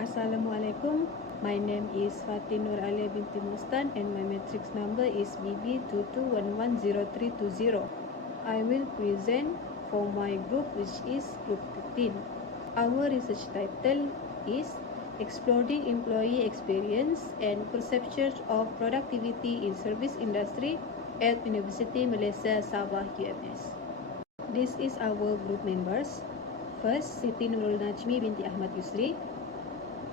Assalamualaikum. My name is Fatin Nur Alia binti Mustan and my matrix number is BT2160320. I will present for my group, which is group 15. Our research title is Exploring Employee Experience and Perception of Productivity in Service Industry at University Malaysia Sabah UMS. This is our group members. First, Siti Nurul Najmi binti Ahmad Yusri,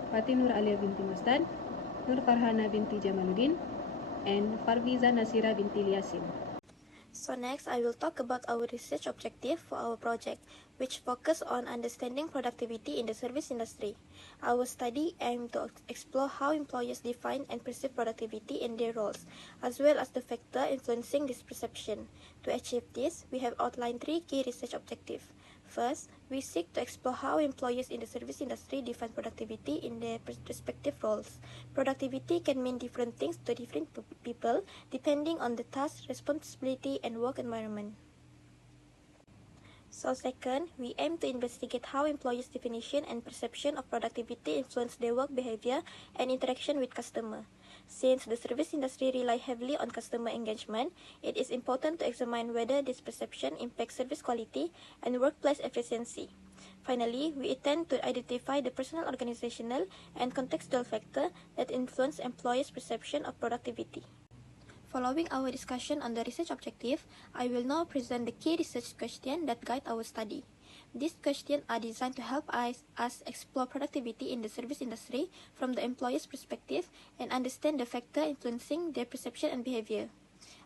Fatin Nur Alia binti Mustan, Nur Farhana binti Jamaluddin, and Farviza Nasira binti Liasin. So next, I will talk about our research objective for our project, which focus on understanding productivity in the service industry. Our study aimed to explore how employers define and perceive productivity in their roles, as well as the factor influencing this perception. To achieve this, we have outlined 3 key research objectives. First, we seek to explore how employers in the service industry define productivity in their respective roles. Productivity can mean different things to different people depending on the task, responsibility, and work environment. So second, we aim to investigate how employers' definition and perception of productivity influence their work behavior and interaction with customers. Since the service industry relies heavily on customer engagement, it is important to examine whether this perception impacts service quality and workplace efficiency. Finally, we intend to identify the personal, organizational, and contextual factors that influence employers' perception of productivity. Following our discussion on the research objective, I will now present the key research questions that guide our study. These questions are designed to help us explore productivity in the service industry from the employer's perspective and understand the factors influencing their perception and behavior.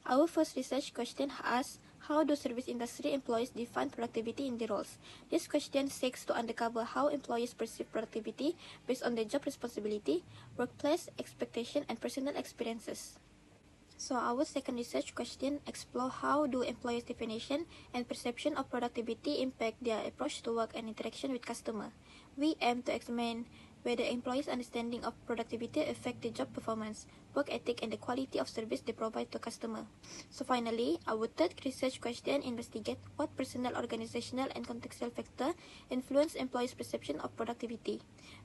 Our first research question asks, how do service industry employees define productivity in their roles? This question seeks to uncover how employees perceive productivity based on their job responsibility, workplace expectation, and personal experiences. So our second research question explores how do employers' definition and perception of productivity impact their approach to work and interaction with customers. We aim to examine whether employees' understanding of productivity affect their job performance, work ethic, and the quality of service they provide to customers. So finally, our third research question investigates what personal, organizational, and contextual factors influence employees' perception of productivity.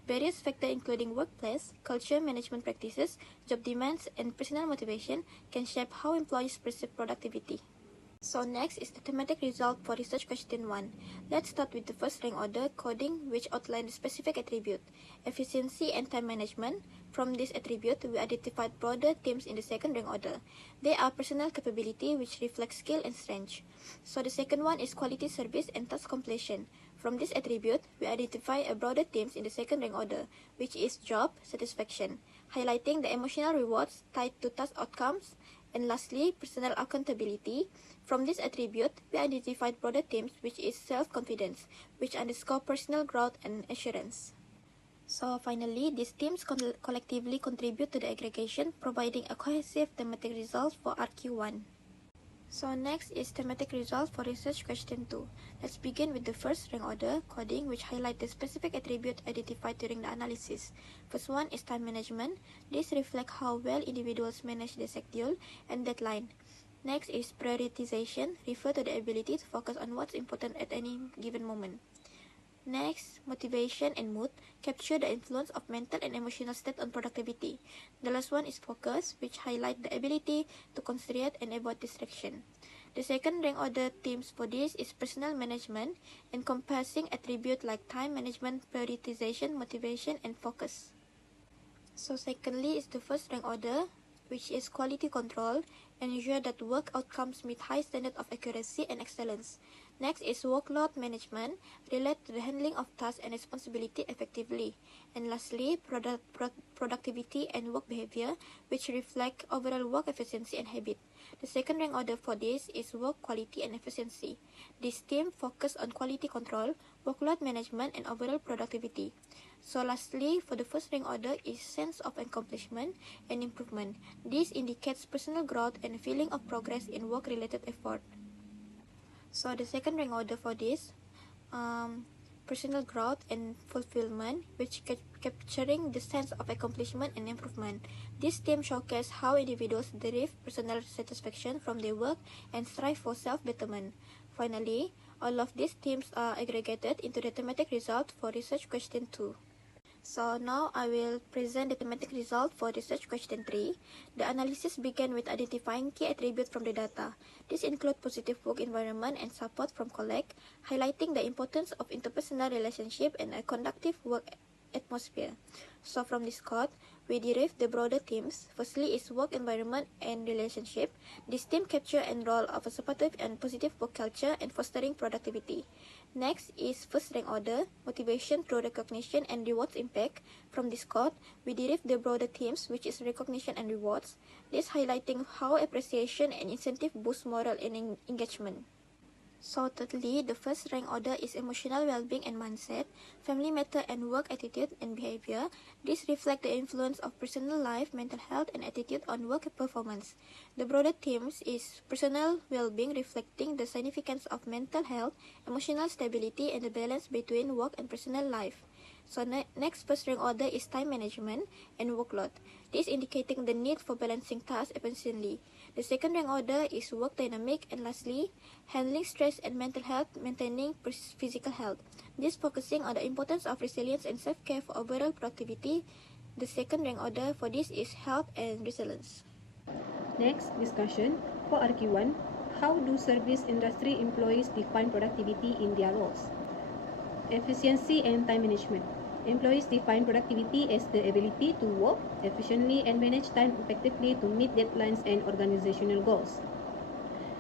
Various factors including workplace, culture, management practices, job demands, and personal motivation can shape how employees perceive productivity. So next is the thematic result for research question 1. Let's start with the first rank order, coding, which outlines the specific attribute, efficiency and time management. From this attribute, we identified broader themes in the second rank order. They are personal capability, which reflects skill and strength. So the second one is quality service and task completion. From this attribute, we identify a broader themes in the second rank order, which is job satisfaction, highlighting the emotional rewards tied to task outcomes. And lastly, personal accountability. From this attribute, we identified broader themes, which is self-confidence, which underscore personal growth and assurance. So finally, these themes collectively contribute to the aggregation, providing a cohesive thematic result for RQ1. So next is thematic result for research question 2. Let's begin with the first rank order, coding, which highlight the specific attribute identified during the analysis. First one is time management. This reflects how well individuals manage their schedule and deadline. Next is prioritization, refer to the ability to focus on what's important at any given moment. Next, motivation and mood capture the influence of mental and emotional state on productivity. The last one is focus, which highlight the ability to concentrate and avoid distraction. The second rank order themes for this is personal management, encompassing attributes like time management, prioritization, motivation, and focus. So secondly is the first rank order, which is quality control, ensure that work outcomes meet high standard of accuracy and excellence. Next is workload management, relate to the handling of tasks and responsibility effectively. And lastly, productivity and work behavior, which reflect overall work efficiency and habit. The second rank order for this is work quality and efficiency. This theme focuses on quality control, workload management, and overall productivity. So lastly, for the first rank order is sense of accomplishment and improvement. This indicates personal growth and feeling of progress in work-related effort. So the second rank order for this, personal growth and fulfillment, which capturing the sense of accomplishment and improvement. This theme showcases how individuals derive personal satisfaction from their work and strive for self-betterment. Finally, all of these themes are aggregated into the thematic result for research question 2. So now I will present the thematic result for research question 3. The analysis began with identifying key attributes from the data. This include positive work environment and support from colleagues, highlighting the importance of interpersonal relationship and a conducive work atmosphere. So from this quote, we derive the broader themes. Firstly is work environment and relationship. This theme capture and role of a supportive and positive work culture and fostering productivity. Next is first rank order, motivation through recognition and rewards impact. From this quote, we derive the broader themes, which is recognition and rewards. This highlighting how appreciation and incentive boost morale and engagement. So thirdly, the first rank order is emotional well-being and mindset, family matter and work attitude and behavior. This reflect the influence of personal life, mental health and attitude on work performance. The broader themes is personal well-being reflecting the significance of mental health, emotional stability and the balance between work and personal life. So next first rank order is time management and workload. This indicating the need for balancing tasks efficiently. The second rank order is work dynamic and lastly, handling stress and mental health, maintaining physical health. This focusing on the importance of resilience and self-care for overall productivity. The second rank order for this is health and resilience. Next discussion for RQ1. How do service industry employees define productivity in their roles? Efficiency and time management. Employees define productivity as the ability to work efficiently and manage time effectively to meet deadlines and organizational goals.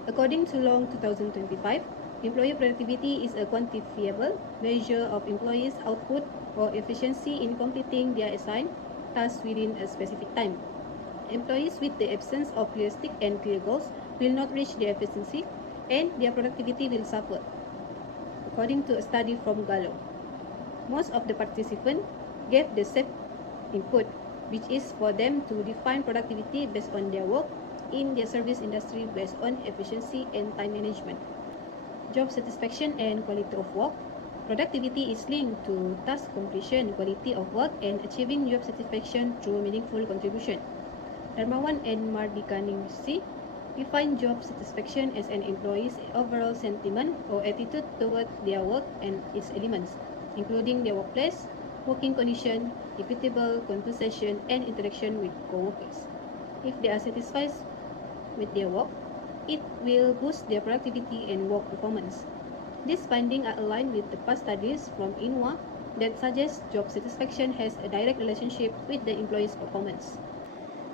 According to Long 2025, employee productivity is a quantifiable measure of employees' output or efficiency in completing their assigned tasks within a specific time. Employees with the absence of realistic and clear goals will not reach their efficiency and their productivity will suffer, according to a study from Gallo. Most of the participants gave the same input, which is for them to define productivity based on their work in their service industry based on efficiency and time management. Job satisfaction and quality of work. Productivity is linked to task completion, quality of work, and achieving job satisfaction through meaningful contribution. Dharmawan and Mardikaningsi define job satisfaction as an employee's overall sentiment or attitude toward their work and its elements, including their workplace, working condition, equitable compensation, and interaction with co-workers. If they are satisfied with their work, it will boost their productivity and work performance. These findings are aligned with the past studies from INWA that suggest job satisfaction has a direct relationship with the employee's performance.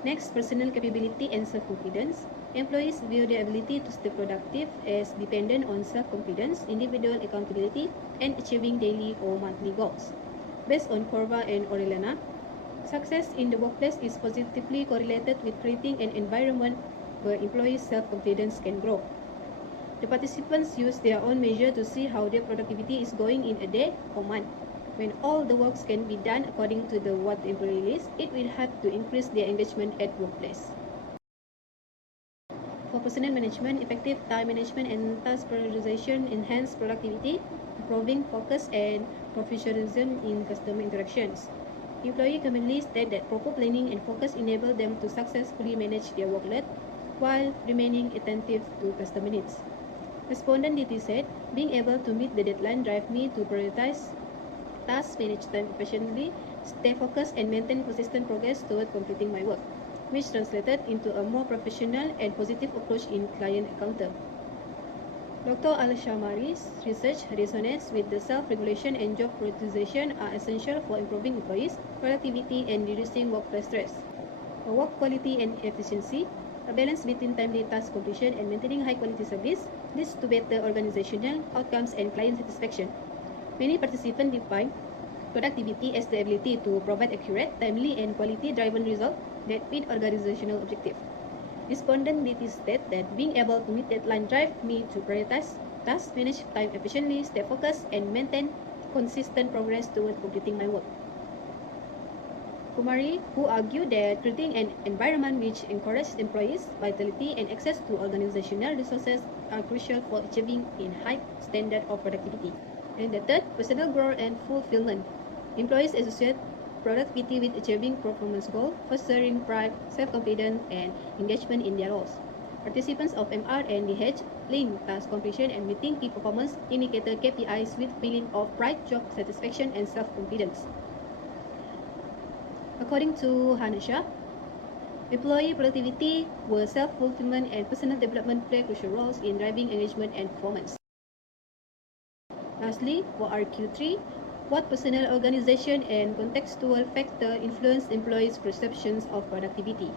Next, personal capability and self-confidence. Employees view their ability to stay productive as dependent on self-confidence, individual accountability, and achieving daily or monthly goals. Based on Corva and Orellana, success in the workplace is positively correlated with creating an environment where employees' self-confidence can grow. The participants use their own measure to see how their productivity is going in a day or month. When all the works can be done according to what the employee lists, it will help to increase their engagement at workplace. For personnel management, effective time management and task prioritization enhance productivity, improving focus and professionalism in customer interactions. Employees commonly state that proper planning and focus enable them to successfully manage their workload while remaining attentive to customer needs. Respondent DT said, being able to meet the deadline drive me to prioritize tasks, manage time efficiently, stay focused, and maintain consistent progress toward completing my work, which translated into a more professional and positive approach in client encounter. Dr. Al-Shamari's research resonates with the self-regulation and job prioritization are essential for improving employees' productivity and reducing workplace stress. For work quality and efficiency, a balance between timely task completion and maintaining high-quality service leads to better organizational outcomes and client satisfaction. Many participants define productivity as the ability to provide accurate, timely, and quality-driven results that meet organizational objectives. Respondent DT state that being able to meet deadline drive me to prioritize tasks, manage time efficiently, stay focused, and maintain consistent progress toward completing my work. Kumari, who argued that creating an environment which encourages employees' vitality and access to organizational resources are crucial for achieving a high standard of productivity. And the third, personal growth and fulfillment. Employees associate productivity with achieving performance goals, fostering pride, self-confidence, and engagement in their roles. Participants of MR and DH link task completion and meeting key performance indicator KPIs with feeling of pride, job satisfaction, and self-confidence. According to Hanasha, employee productivity, work self-fulfillment, and personal development play crucial roles in driving engagement and performance. Lastly, for RQ3, what personal organization and contextual factor influence employees' perceptions of productivity?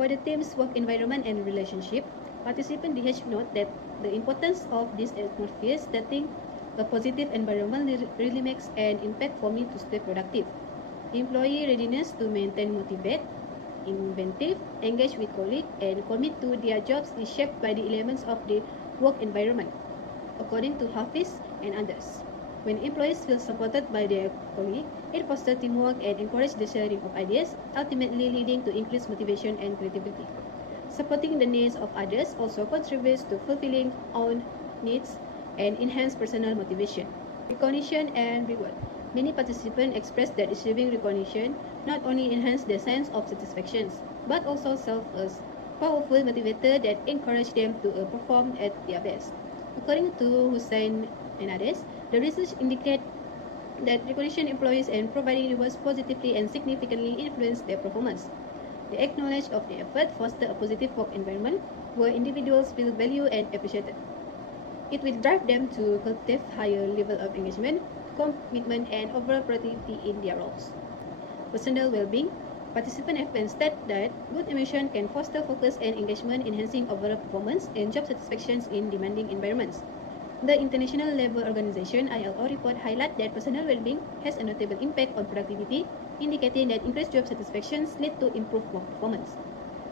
For the team's work environment and relationship, participant DH note that the importance of this atmosphere setting a positive environment really makes an impact for me to stay productive. Employee readiness to maintain motivated, inventive, engage with colleagues, and commit to their jobs is shaped by the elements of the work environment, according to Hafiz and others. When employees feel supported by their colleagues, it fosters teamwork and encourages the sharing of ideas, ultimately leading to increased motivation and creativity. Supporting the needs of others also contributes to fulfilling own needs and enhance personal motivation. Recognition and reward. Many participants express that receiving recognition not only enhances their sense of satisfaction, but also serves as powerful motivator that encourage them to perform at their best. According to Hussein and others, the research indicates that recognition employees and providing rewards positively and significantly influence their performance. The acknowledge of the effort fosters a positive work environment where individuals feel valued and appreciated. It will drive them to cultivate higher level of engagement, commitment, and overall productivity in their roles. Personal well-being. Participants have been stated that good emotion can foster focus and engagement, enhancing overall performance and job satisfaction in demanding environments. The International Labour Organization (ILO) report highlights that personal well-being has a notable impact on productivity, indicating that increased job satisfaction lead to improved work performance.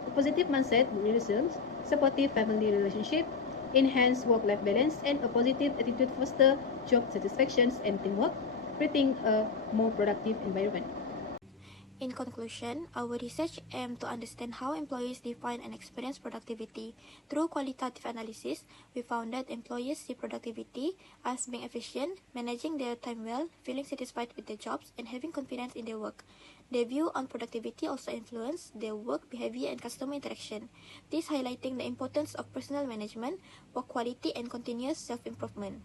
A positive mindset results, supportive family relationship, enhanced work-life balance, and a positive attitude foster job satisfaction and teamwork, creating a more productive environment. In conclusion, our research aimed to understand how employees define and experience productivity. Through qualitative analysis, we found that employees see productivity as being efficient, managing their time well, feeling satisfied with their jobs, and having confidence in their work. Their view on productivity also influenced their work behavior and customer interaction, this highlighting the importance of personal management, work quality, and continuous self-improvement.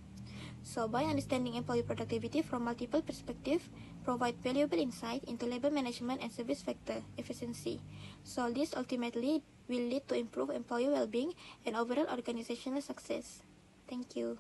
So, by understanding employee productivity from multiple perspectives, provide valuable insight into labor management and service factor efficiency. So, this ultimately will lead to improved employee well-being and overall organizational success. Thank you.